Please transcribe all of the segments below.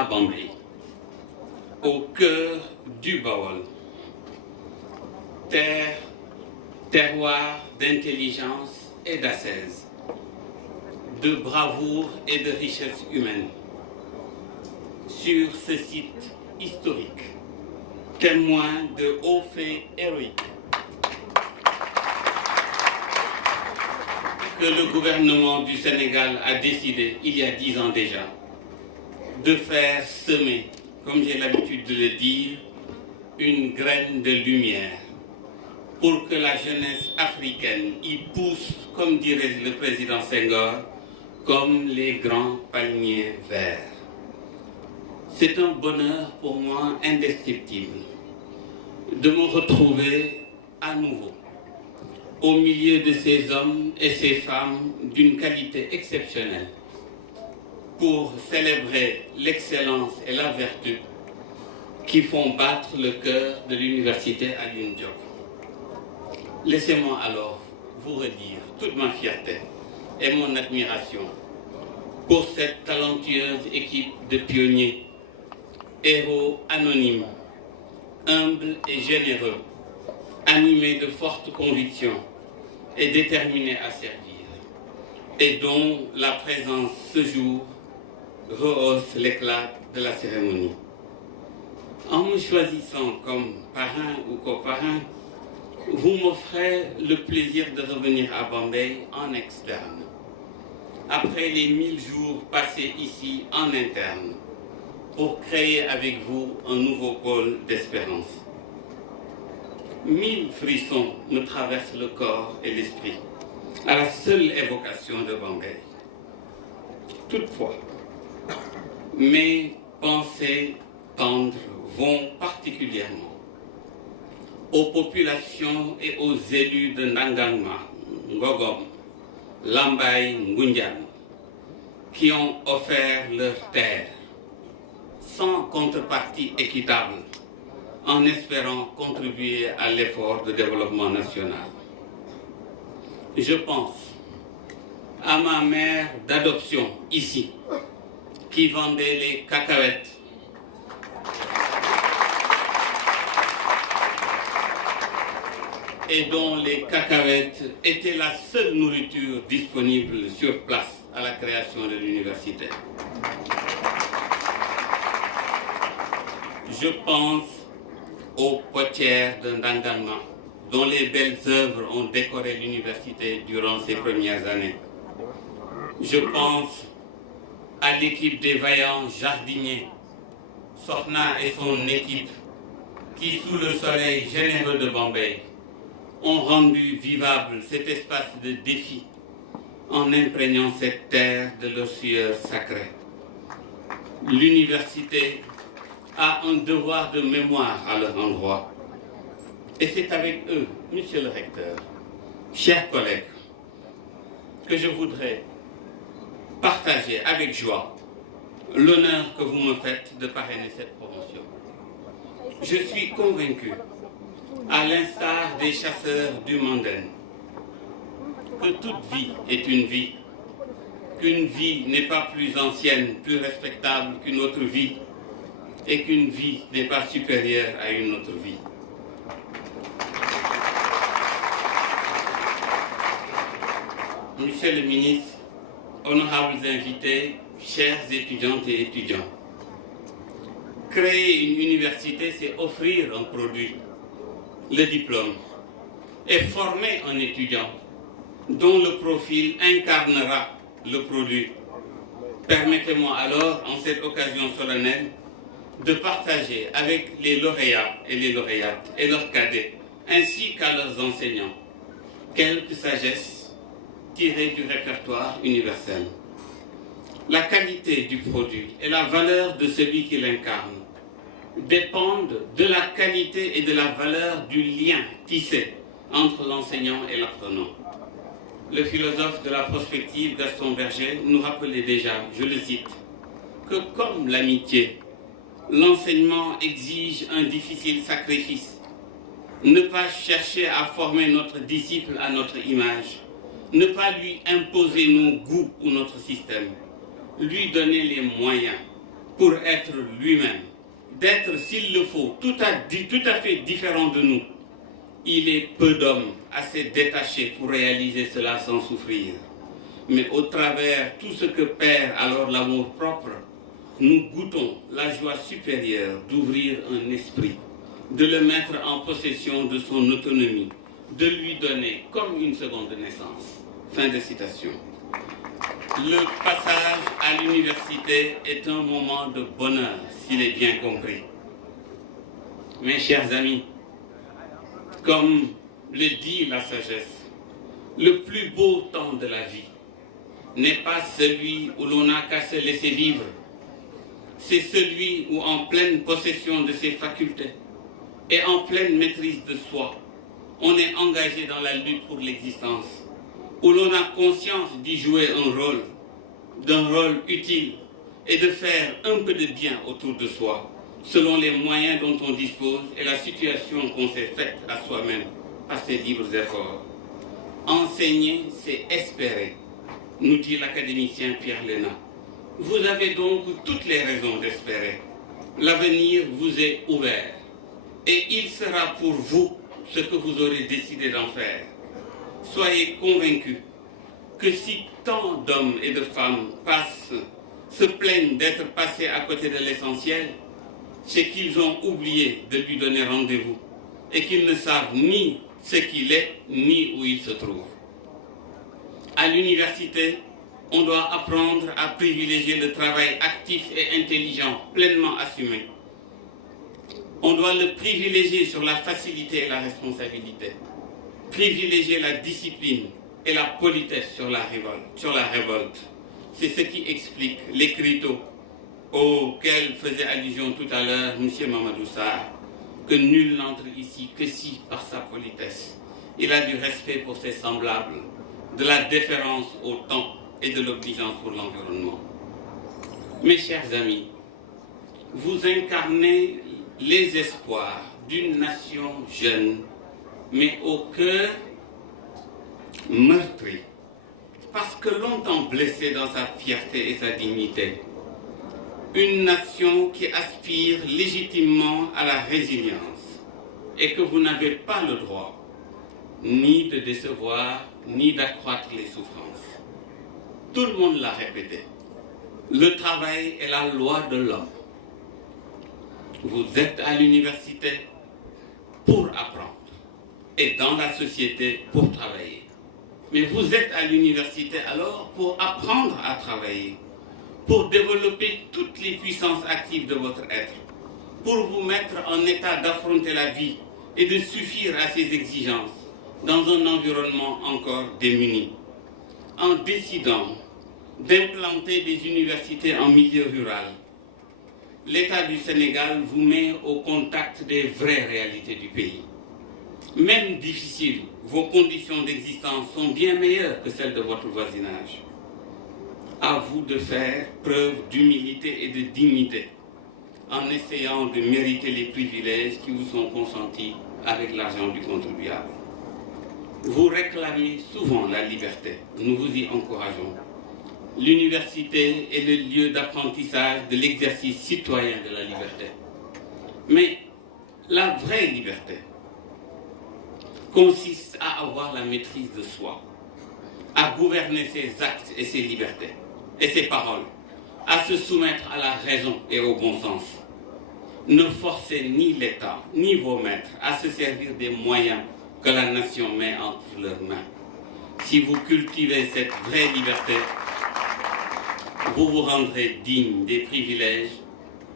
à Bambey, au cœur du Bawol, terroir d'intelligence et d'ascèse, de bravoure et de richesse humaine. Sur ce site historique, témoin de hauts faits héroïques, que le gouvernement du Sénégal a décidé, il y a 10 ans déjà, de faire semer, comme j'ai l'habitude de le dire, une graine de lumière pour que la jeunesse africaine y pousse, comme dirait le président Senghor, comme les grands palmiers verts. C'est un bonheur pour moi indescriptible de me retrouver à nouveau au milieu de ces hommes et ces femmes d'une qualité exceptionnelle pour célébrer l'excellence et la vertu qui font battre le cœur de l'université Alioune Diop. Laissez-moi alors vous redire toute ma fierté et mon admiration pour cette talentueuse équipe de pionniers, héros anonymes, humbles et généreux, animés de fortes convictions et déterminés à servir, et dont la présence ce jour rehausse l'éclat de la cérémonie. En me choisissant comme parrain ou coparrain, vous m'offrez le plaisir de revenir à Bambey en externe, après les 1000 jours passés ici en interne, pour créer avec vous un nouveau pôle d'espérance. 1000 frissons me traversent le corps et l'esprit à la seule évocation de Bambey. Toutefois, mes pensées tendres vont particulièrement aux populations et aux élus de Ndangangma, Ngogom, Lambaye, Ngundian, qui ont offert leur terre sans contrepartie équitable, en espérant contribuer à l'effort de développement national. Je pense à ma mère d'adoption ici, qui vendait les cacahuètes et dont les cacahuètes étaient la seule nourriture disponible sur place à la création de l'université. Je pense aux potières de Ndangangma, dont les belles œuvres ont décoré l'université durant ses premières années. Je pense à l'équipe des vaillants jardiniers, Sokhna et son équipe, qui, sous le soleil généreux de Bambey, ont rendu vivable cet espace de défi en imprégnant cette terre de leur sueur sacrée. L'université a un devoir de mémoire à leur endroit. Et c'est avec eux, monsieur le recteur, chers collègues, que je voudrais partager avec joie l'honneur que vous me faites de parrainer cette promotion. Je suis convaincu, à l'instar des chasseurs du Manden, que toute vie est une vie, qu'une vie n'est pas plus ancienne, plus respectable qu'une autre vie, et qu'une vie n'est pas supérieure à une autre vie. Monsieur le ministre, honorables invités, chers étudiantes et étudiants, créer une université, c'est offrir un produit, le diplôme, et former un étudiant dont le profil incarnera le produit. Permettez-moi alors, en cette occasion solennelle, de partager avec les lauréats et les lauréates et leurs cadets, ainsi qu'à leurs enseignants, quelques sagesses tirées du répertoire universel. La qualité du produit et la valeur de celui qui l'incarne dépendent de la qualité et de la valeur du lien tissé entre l'enseignant et l'apprenant. Le philosophe de la prospective Gaston Berger nous rappelait déjà, je le cite, que comme l'amitié, l'enseignement exige un difficile sacrifice. Ne pas chercher à former notre disciple à notre image, ne pas lui imposer nos goûts ou notre système, lui donner les moyens pour être lui-même, d'être, s'il le faut, tout à fait différent de nous. Il est peu d'hommes assez détachés pour réaliser cela sans souffrir. Mais au travers tout ce que perd alors l'amour-propre, nous goûtons la joie supérieure d'ouvrir un esprit, de le mettre en possession de son autonomie, de lui donner comme une seconde naissance. Fin de citation. Le passage à l'université est un moment de bonheur, s'il est bien compris. Mes chers amis, comme le dit la sagesse, le plus beau temps de la vie n'est pas celui où l'on n'a qu'à se laisser vivre. C'est celui où, en pleine possession de ses facultés et en pleine maîtrise de soi, on est engagé dans la lutte pour l'existence, où l'on a conscience d'y jouer d'un rôle utile et de faire un peu de bien autour de soi, selon les moyens dont on dispose et la situation qu'on s'est faite à soi-même par ses libres efforts. Enseigner, c'est espérer, nous dit l'académicien Pierre Léna. Vous avez donc toutes les raisons d'espérer. L'avenir vous est ouvert et il sera pour vous ce que vous aurez décidé d'en faire. Soyez convaincus que si tant d'hommes et de femmes se plaignent d'être passés à côté de l'essentiel, c'est qu'ils ont oublié de lui donner rendez-vous et qu'ils ne savent ni ce qu'il est, ni où il se trouve. À l'université, on doit apprendre à privilégier le travail actif et intelligent, pleinement assumé. On doit le privilégier sur la facilité et la responsabilité. Privilégier la discipline et la politesse sur la révolte. C'est ce qui explique l'écriteau auquel faisait allusion tout à l'heure M. Mamadou Sarr, que nul n'entre ici que si par sa politesse. Il a du respect pour ses semblables, de la déférence au temps et de l'obligeance pour l'environnement. Mes chers amis, vous incarnez les espoirs d'une nation jeune, mais au cœur meurtri, parce que longtemps blessée dans sa fierté et sa dignité. Une nation qui aspire légitimement à la résilience et que vous n'avez pas le droit ni de décevoir, ni d'accroître les souffrances. Tout le monde l'a répété. Le travail est la loi de l'homme. Vous êtes à l'université pour apprendre et dans la société pour travailler. Mais vous êtes à l'université alors pour apprendre à travailler, pour développer toutes les puissances actives de votre être, pour vous mettre en état d'affronter la vie et de suffire à ses exigences dans un environnement encore démuni. En décidant d'implanter des universités en milieu rural, l'État du Sénégal vous met au contact des vraies réalités du pays. Même difficiles, vos conditions d'existence sont bien meilleures que celles de votre voisinage. À vous de faire preuve d'humilité et de dignité en essayant de mériter les privilèges qui vous sont consentis avec l'argent du contribuable. Vous réclamez souvent la liberté, nous vous y encourageons. L'université est le lieu d'apprentissage de l'exercice citoyen de la liberté. Mais la vraie liberté consiste à avoir la maîtrise de soi, à gouverner ses actes et ses libertés, et ses paroles, à se soumettre à la raison et au bon sens. Ne forcez ni l'État, ni vos maîtres à se servir des moyens que la nation met entre leurs mains. Si vous cultivez cette vraie liberté, vous vous rendrez digne des privilèges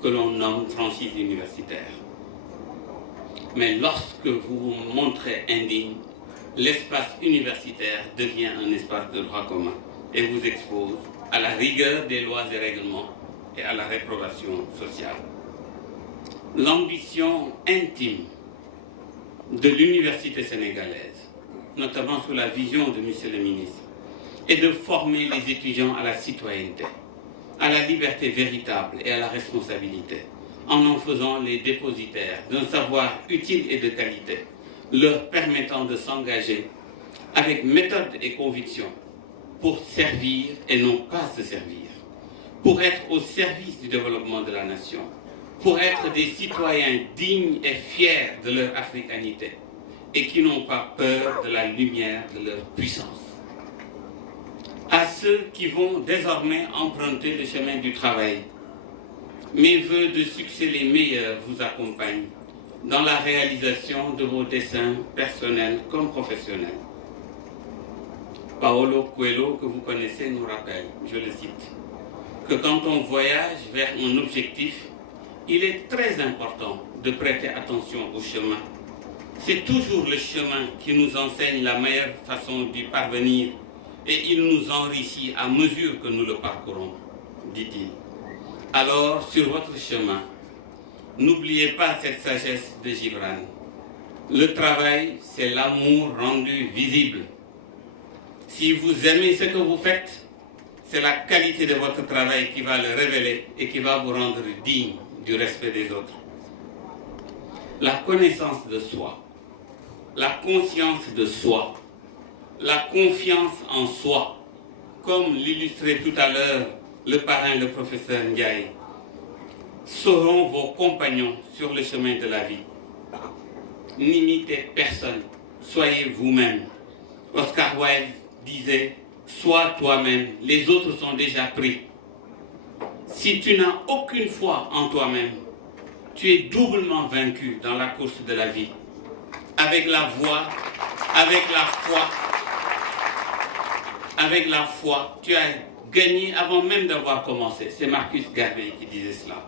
que l'on nomme franchise universitaire. Mais lorsque vous vous montrez indigne, l'espace universitaire devient un espace de droit commun et vous expose à la rigueur des lois et règlements et à la réprobation sociale. L'ambition intime de l'université sénégalaise, notamment sous la vision de M. le ministre, est de former les étudiants à la citoyenneté, à la liberté véritable et à la responsabilité, en faisant les dépositaires d'un savoir utile et de qualité, leur permettant de s'engager avec méthode et conviction pour servir et non pas se servir, pour être au service du développement de la nation, pour être des citoyens dignes et fiers de leur africanité et qui n'ont pas peur de la lumière de leur puissance. À ceux qui vont désormais emprunter le chemin du travail, mes vœux de succès les meilleurs vous accompagnent dans la réalisation de vos desseins personnels comme professionnels. Paolo Coelho, que vous connaissez, nous rappelle, je le cite, que quand on voyage vers un objectif, il est très important de prêter attention au chemin. C'est toujours le chemin qui nous enseigne la meilleure façon d'y parvenir et il nous enrichit à mesure que nous le parcourons, dit-il. Alors, sur votre chemin, n'oubliez pas cette sagesse de Gibran. Le travail, c'est l'amour rendu visible. Si vous aimez ce que vous faites, c'est la qualité de votre travail qui va le révéler et qui va vous rendre digne du respect des autres. La connaissance de soi, la conscience de soi, la confiance en soi, comme l'illustrait tout à l'heure le parrain, le professeur Ndiaye, seront vos compagnons sur le chemin de la vie. N'imitez personne, soyez vous-même. Oscar Wilde disait « Sois toi-même, les autres sont déjà pris ». Si tu n'as aucune foi en toi-même, tu es doublement vaincu dans la course de la vie. Avec la voix, avec la foi, tu as gagné avant même d'avoir commencé. C'est Marcus Garvey qui disait cela.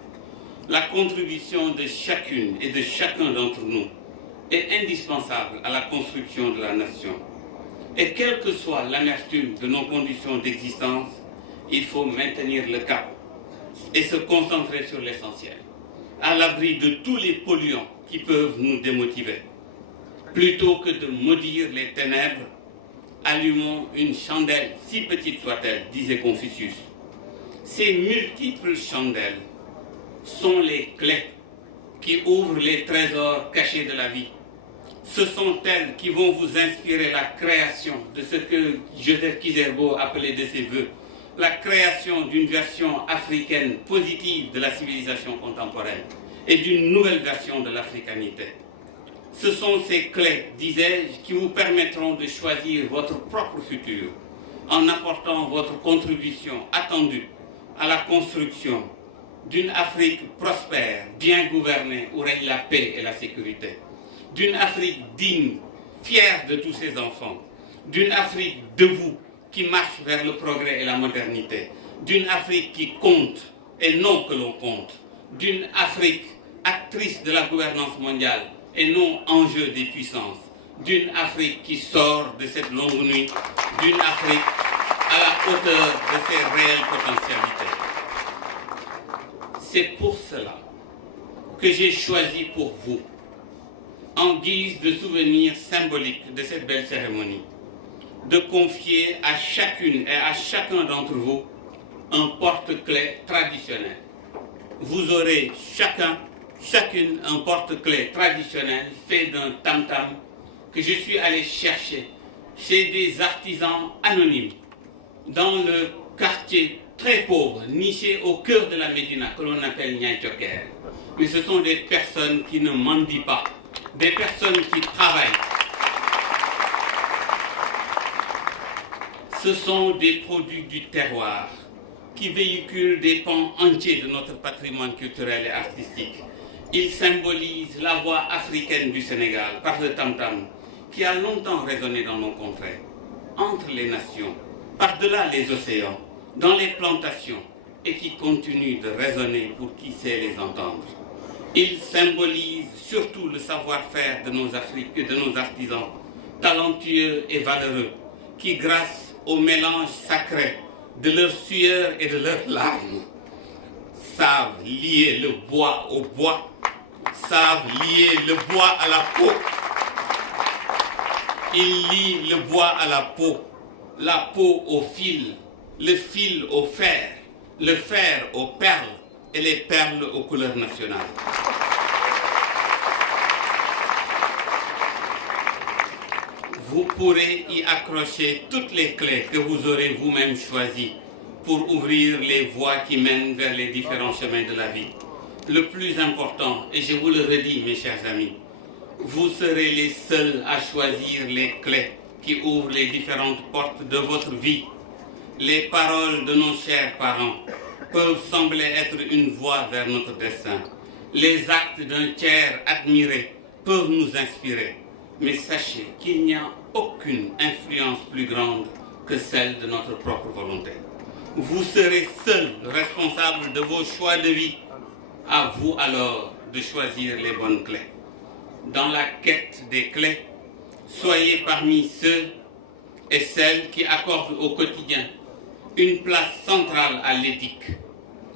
La contribution de chacune et de chacun d'entre nous est indispensable à la construction de la nation. Et quelle que soit l'amertume de nos conditions d'existence, il faut maintenir le cap et se concentrer sur l'essentiel, à l'abri de tous les polluants qui peuvent nous démotiver. Plutôt que de maudire les ténèbres, allumons une chandelle, si petite soit-elle, disait Confucius. Ces multiples chandelles sont les clés qui ouvrent les trésors cachés de la vie. Ce sont elles qui vont vous inspirer la création de ce que Joseph Kizerbo appelait de ses voeux, la création d'une version africaine positive de la civilisation contemporaine et d'une nouvelle version de l'africanité. Ce sont ces clés, disais-je, qui vous permettront de choisir votre propre futur en apportant votre contribution attendue à la construction d'une Afrique prospère, bien gouvernée, où règne la paix et la sécurité, d'une Afrique digne, fière de tous ses enfants, d'une Afrique debout qui marche vers le progrès et la modernité, d'une Afrique qui compte et non que l'on compte, d'une Afrique actrice de la gouvernance mondiale et non enjeu des puissances, d'une Afrique qui sort de cette longue nuit, d'une Afrique à la hauteur de ses réelles potentialités. C'est pour cela que j'ai choisi pour vous, en guise de souvenir symbolique de cette belle cérémonie, de confier à chacune et à chacun d'entre vous un porte-clés traditionnel. Vous aurez chacune un porte-clés traditionnel fait d'un tam-tam que je suis allé chercher chez des artisans anonymes dans le quartier très pauvre, niché au cœur de la Médina, que l'on appelle Niayes Thioker. Mais ce sont des personnes qui ne mendient pas, des personnes qui travaillent. Ce sont des produits du terroir qui véhiculent des pans entiers de notre patrimoine culturel et artistique. Ils symbolisent la voix africaine du Sénégal par le tam-tam qui a longtemps résonné dans nos contrées, entre les nations, par-delà les océans, dans les plantations et qui continue de résonner pour qui sait les entendre. Ils symbolisent surtout le savoir-faire de nos artisans, talentueux et valeureux, qui grâce au mélange sacré de leur sueur et de leurs larmes, savent lier le bois au bois, savent lier le bois à la peau. Ils lient le bois à la peau au fil, le fil au fer, le fer aux perles et les perles aux couleurs nationales. Vous pourrez y accrocher toutes les clés que vous aurez vous-même choisies pour ouvrir les voies qui mènent vers les différents chemins de la vie. Le plus important, et je vous le redis mes chers amis, vous serez les seuls à choisir les clés qui ouvrent les différentes portes de votre vie. Les paroles de nos chers parents peuvent sembler être une voie vers notre destin. Les actes d'un tiers admiré peuvent nous inspirer. Mais sachez qu'il n'y a aucune influence plus grande que celle de notre propre volonté. Vous serez seul responsable de vos choix de vie. À vous alors de choisir les bonnes clés. Dans la quête des clés, soyez parmi ceux et celles qui accordent au quotidien une place centrale à l'éthique,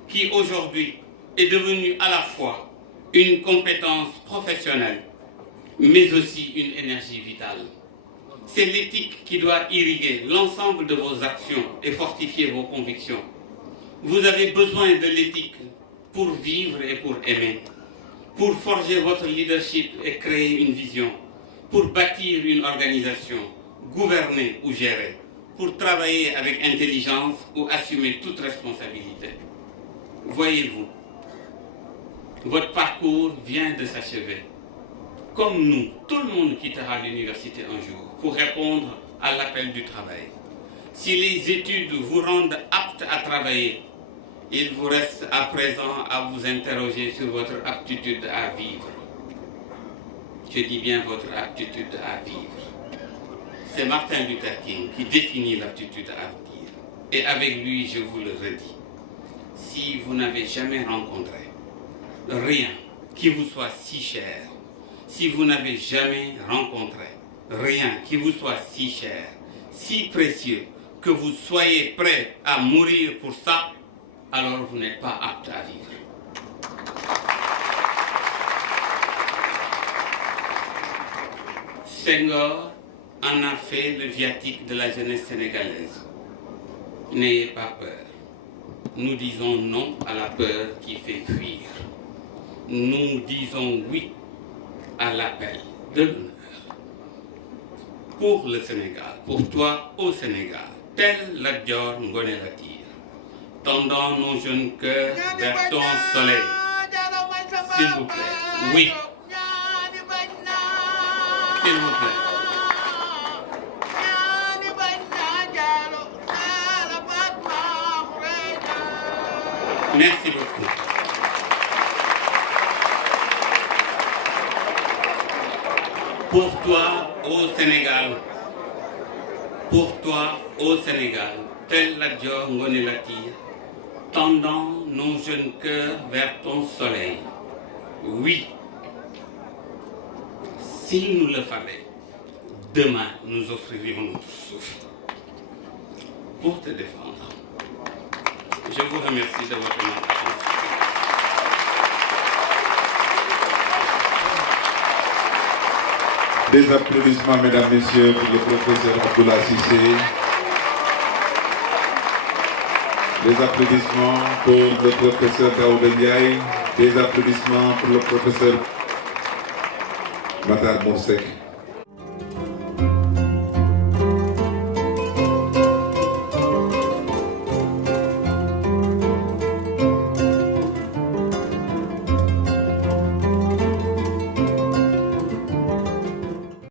qui aujourd'hui est devenue à la fois une compétence professionnelle, mais aussi une énergie vitale. C'est l'éthique qui doit irriguer l'ensemble de vos actions et fortifier vos convictions. Vous avez besoin de l'éthique pour vivre et pour aimer, pour forger votre leadership et créer une vision, pour bâtir une organisation, gouverner ou gérer, pour travailler avec intelligence ou assumer toute responsabilité. Voyez-vous, votre parcours vient de s'achever. Comme nous, tout le monde quittera l'université un jour pour répondre à l'appel du travail. Si les études vous rendent aptes à travailler, il vous reste à présent à vous interroger sur votre aptitude à vivre. Je dis bien votre aptitude à vivre. C'est Martin Luther King qui définit l'aptitude à vivre. Et avec lui, je vous le redis, si vous n'avez jamais rencontré rien qui vous soit si cher, si vous n'avez jamais rencontré rien qui vous soit si cher, si précieux, que vous soyez prêt à mourir pour ça, alors vous n'êtes pas apte à vivre. Senghor en a fait le viatique de la jeunesse sénégalaise. N'ayez pas peur. Nous disons non à la peur qui fait fuir. Nous disons oui à l'appel de l'honneur. Pour le Sénégal, pour toi au Sénégal, tel Lat Dior Ngoné Latyr, tendant nos jeunes cœurs vers ton soleil. S'il vous plaît, oui. S'il vous plaît. Merci beaucoup. Pour toi au Sénégal, tel Lat Dior Ngoné Latyr, tendant nos jeunes cœurs vers ton soleil. Oui, s'il nous le fallait, demain nous offririons notre souffle pour te défendre. Je vous remercie de votre attention. Des applaudissements, mesdames, messieurs, pour le professeur Abdoulaye Cissé. Des applaudissements pour le professeur Daouda Ndiaye. Des applaudissements pour le professeur Matar Moursek.